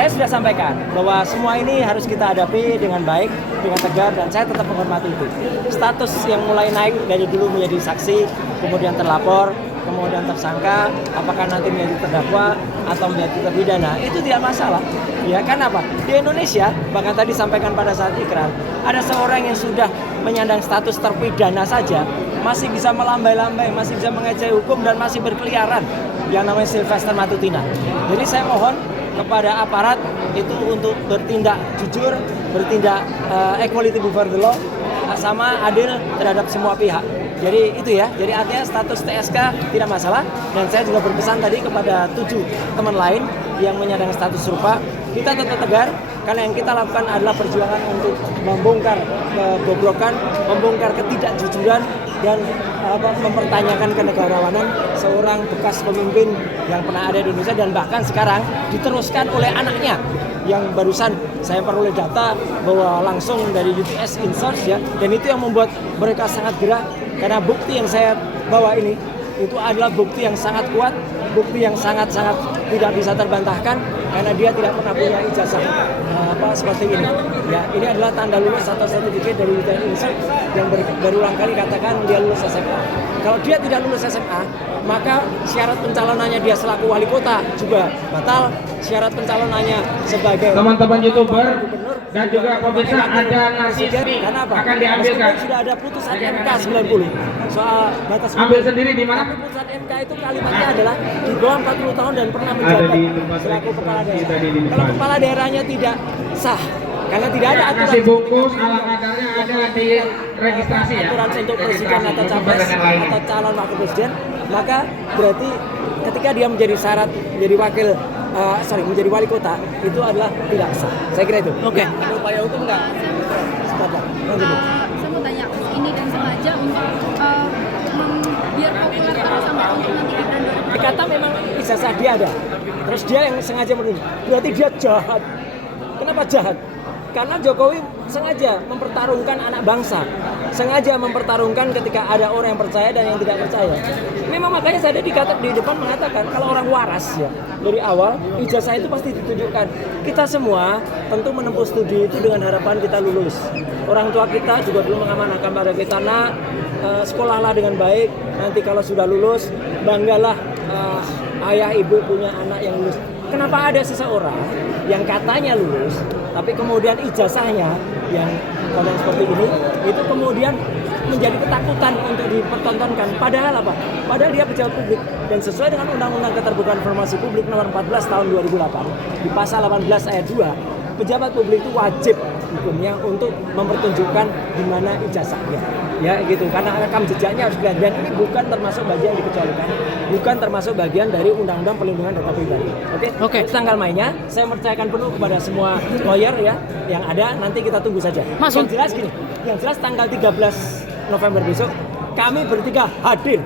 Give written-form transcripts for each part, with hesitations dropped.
saya sudah sampaikan bahwa semua ini harus kita hadapi dengan baik, dengan tegar, dan saya tetap menghormati itu. Status yang mulai naik dari dulu menjadi saksi, kemudian terlapor, kemudian tersangka, apakah nanti menjadi terdakwa atau menjadi terpidana, itu tidak masalah. Ya kan apa? Di Indonesia, bahkan tadi sampaikan pada saat ikrar, ada seorang yang sudah menyandang status terpidana saja, masih bisa melambai-lambai, masih bisa mengejek hukum, dan masih berkeliaran, yang namanya Sylvester Matutina. Jadi saya mohon kepada aparat itu untuk bertindak jujur, bertindak equality before the law, sama adil terhadap semua pihak. Jadi itu ya, jadi artinya status TSK tidak masalah. Dan saya juga berpesan tadi kepada 7 teman lain yang menyandang status serupa, kita tetap tegar, karena yang kita lakukan adalah perjuangan untuk membongkar kebobrokan, membongkar ketidakjujuran, dan mempertanyakan kenegarawanan seorang bekas pemimpin yang pernah ada di Indonesia, dan bahkan sekarang diteruskan oleh anaknya yang barusan saya peroleh data bahwa langsung dari UTS Insource ya, dan itu yang membuat mereka sangat gerah, karena bukti yang saya bawa ini itu adalah bukti yang sangat kuat, bukti yang sangat-sangat tidak bisa terbantahkan, karena dia tidak pernah punya ijazah seperti ini. Ya, ini adalah tanda lulus atau sertifikat dari UTS Insource yang berulang kali katakan dia lulus SMA. Kalau dia tidak lulus SMA, maka syarat pencalonannya dia selaku wali kota juga batal, syarat pencalonannya sebagai teman-teman YouTuber dan juga pemirsa ada nasi akan diambilkan. Sudah ada putusan MK 90 soal batas ambil sendiri di mana? Putusan MK itu kalimatnya adalah di bawah 40 tahun dan pernah menjabat selaku kepala daerah. Kalau kepala daerahnya tidak sah, karena tidak ada aturan nasi bungkus ala kadarnya ada di registrasi ya. Aturan untuk presiden atau capres atau calon wakil presiden, maka berarti ketika dia menjadi syarat menjadi menjadi wali kota itu adalah tidak sah. Saya kira itu. Oke. Ada upaya hukum nggak? Saya mau tanya, ini kan sengaja untuk biar populer terus sampai untuk nanti Gibran 2024. Kata memang ijazah dia ada, terus dia yang sengaja menunda. Berarti dia jahat. Kenapa jahat? Karena Jokowi sengaja mempertarungkan anak bangsa, sengaja mempertarungkan ketika ada orang yang percaya dan yang tidak percaya. Memang makanya saya di depan mengatakan kalau orang waras ya dari awal ijazah itu pasti ditunjukkan. Kita semua tentu menempuh studi itu dengan harapan kita lulus. Orang tua kita juga dulu mengamanahkan pada kita, nak, sekolahlah dengan baik. Nanti kalau sudah lulus banggalah ayah ibu punya anak yang lulus. Kenapa ada seseorang yang katanya lulus, tapi kemudian ijazahnya yang konten seperti ini, itu kemudian menjadi ketakutan untuk dipertontonkan. Padahal apa? Padahal dia pejabat publik, dan sesuai dengan Undang-Undang Keterbukaan Informasi Publik Nomor 14 Tahun 2008 di Pasal 18 Ayat 2, pejabat publik itu wajib hukumnya untuk mempertunjukkan di mana ijazahnya. Ya gitu, karena rekam jejaknya harus dilihat, dan ini bukan termasuk bagian dikecualikan, bukan termasuk bagian dari Undang-Undang Perlindungan Data Pribadi. Oke. Tanggal mainnya saya percayakan penuh kepada semua lawyer ya yang ada, nanti kita tunggu saja. Yang jelas gini, yang jelas tanggal 13 November besok kami bertiga hadir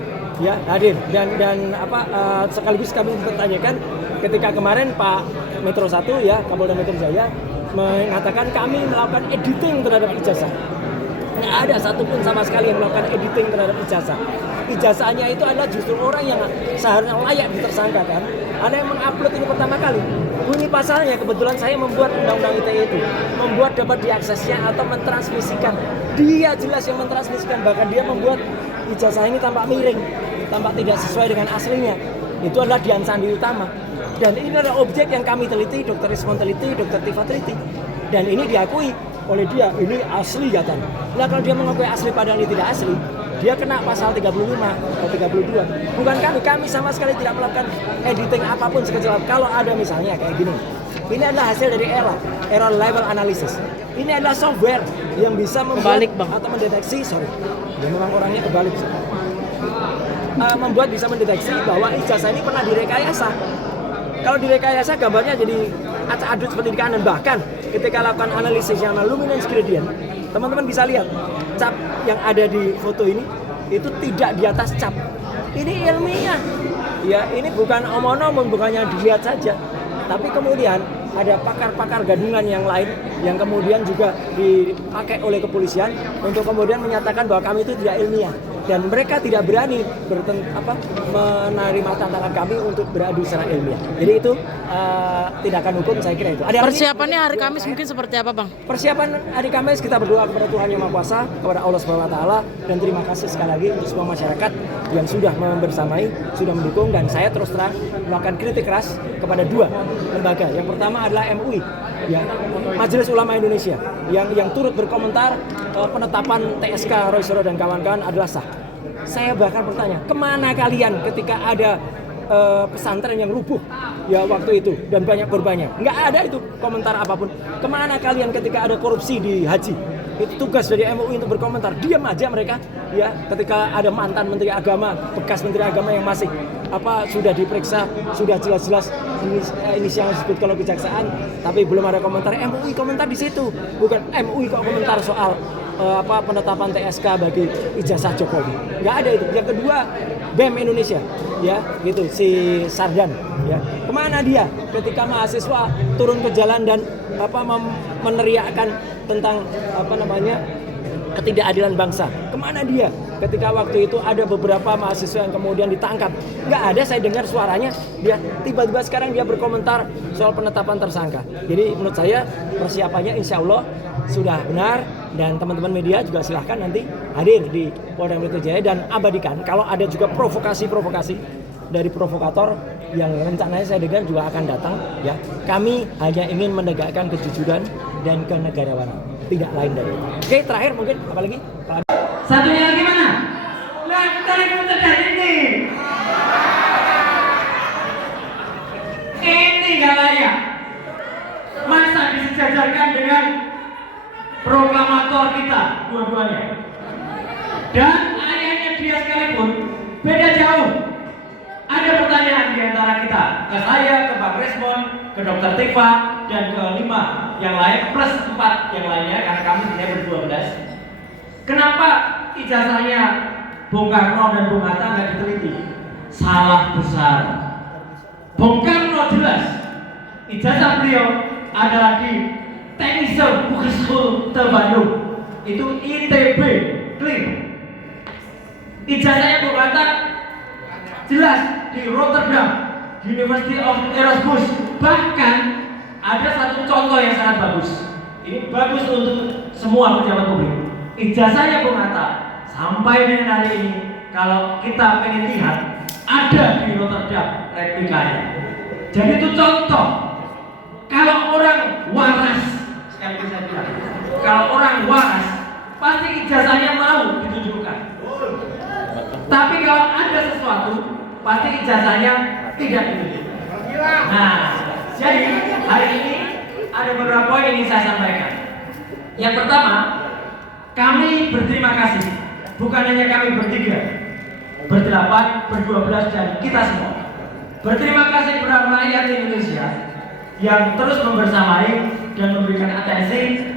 dan sekaligus kami bertanyakan ketika kemarin Pak Metro 1 ya, Kapolda Metro Jaya mengatakan kami melakukan editing terhadap ijazah. Tidak ada satupun sama sekali yang melakukan editing terhadap ijazah. Ijazahnya itu adalah justru orang yang seharusnya layak ditersangkakan. Ada yang mengupload ini pertama kali. Bunyi pasalnya, kebetulan saya membuat undang-undang ITE itu, membuat dapat diaksesnya atau mentransmisikan. Dia jelas yang mentransmisikan, bahkan dia membuat ijazah ini tampak miring, tampak tidak sesuai dengan aslinya. Itu adalah Dian Sandi Utama. Dan ini adalah objek yang kami teliti, Dr. Rismon teliti, Dr. Tifa teliti. Dan ini diakui oleh dia, ini asli katanya. Nah kalau dia mengakui asli padahal ini tidak asli, dia kena pasal 35 atau 32. Bukan kami sama sekali tidak melakukan editing apapun sekecil. Kalau ada misalnya kayak gini, ini adalah hasil dari error level analysis. Ini adalah software yang bisa membuat atau mendeteksi, dia memang orangnya kebalik. Membuat bisa mendeteksi bahwa ijazah ini pernah direkayasa. Kalau direkayasa gambarnya jadi acak-adut seperti di kanan. Bahkan ketika lakukan analisis yang luminance gradient, teman-teman bisa lihat cap yang ada di foto ini itu tidak di atas cap. Ini ilmiah. Ya, ini bukan omong-omong, bukannya dilihat saja. Tapi kemudian ada pakar-pakar gadungan yang lain yang kemudian juga dipakai oleh kepolisian untuk kemudian menyatakan bahwa kami itu tidak ilmiah. dan mereka tidak berani menerima tantangan kami untuk beradu secara ilmiah. Jadi itu tindakan hukum, saya kira itu. Persiapannya hari Kamis mungkin seperti apa, Bang? Persiapan hari Kamis kita berdoa kepada Tuhan Yang Maha Kuasa, kepada Allah Subhanahu wa taala, dan terima kasih sekali lagi untuk semua masyarakat yang sudah membersamai, sudah mendukung, dan saya terus terang melakukan kritik keras kepada dua lembaga. Yang pertama adalah MUI, ya, Majelis Ulama Indonesia, yang turut berkomentar penetapan TSK Roy Suryo dan kawan-kawan adalah sah. Saya bahkan bertanya, kemana kalian ketika ada pesantren yang rubuh ya waktu itu dan banyak korbannya? Nggak ada itu komentar apapun. Kemana kalian ketika ada korupsi di haji? Itu tugas dari MUI untuk berkomentar. Diam aja mereka ya ketika ada mantan menteri agama, bekas menteri agama yang masih sudah diperiksa, sudah jelas-jelas ini yang disebut kalau kejaksaan, tapi belum ada komentar. MUI komentar di situ, bukan MUI kok komentar soal penetapan TSK bagi ijazah Jokowi. Nggak ada itu. Yang kedua, BEM Indonesia, ya, gitu, si Sardan, ya. Kemana dia ketika mahasiswa turun ke jalan dan meneriakkan tentang ketidakadilan bangsa? Kemana dia ketika waktu itu ada beberapa mahasiswa yang kemudian ditangkap? Nggak ada saya dengar suaranya. Dia tiba-tiba sekarang dia berkomentar soal penetapan tersangka. Jadi menurut saya persiapannya insya Allah sudah benar, dan teman-teman media juga silahkan nanti hadir di Polda Metro Jaya dan abadikan kalau ada juga provokasi-provokasi dari provokator yang rencananya saya dengar juga akan datang, ya. Kami hanya ingin menegakkan kejujuran dan kenegarawanan, tidak lain dari itu. Oke, terakhir mungkin apalagi? Satunya lagi mana? Lantai putar ini. Ini gak layak. Masa disejajarkan dengan proklamator kita dua-duanya. Dan ayahnya dia sekalipun beda jauh. Ada pertanyaan di antara kita, ke saya, ke Bang Resmon, ke Dr. Tifa, dan ke 5 yang lain plus 4 yang lainnya karena kami hanya ber-12. Kenapa ijazahnya Bung Karno dan Bung Hatta nggak diteliti? Salah besar. Bung Karno jelas ijazah beliau adalah di Technische Hogeschool te Bandung, itu ITB, clear. Ijazahnya Bung Hatta jelas di Rotterdam, University of Erasmus. Bahkan ada satu contoh yang sangat bagus. Ini bagus untuk semua pejabat publik. Ijazahnya Bung Hatta sampai dengan hari ini kalau kita pengen lihat ada di Rotterdam replikanya. Jadi itu contoh. Kalau orang waras, sekali saya bilang, kalau orang waras pasti ijazahnya mau ditunjukkan. Tapi kalau ada sesuatu pasti ijazahnya tidak ditunjukkan. Nah, jadi hari ini ada beberapa poin yang ingin saya sampaikan. Yang pertama, kami berterima kasih, bukan hanya kami bertiga, ber-8, ber-12 dan kita semua. Berterima kasih kepada rakyat Indonesia yang terus membersamai dan memberikan atensi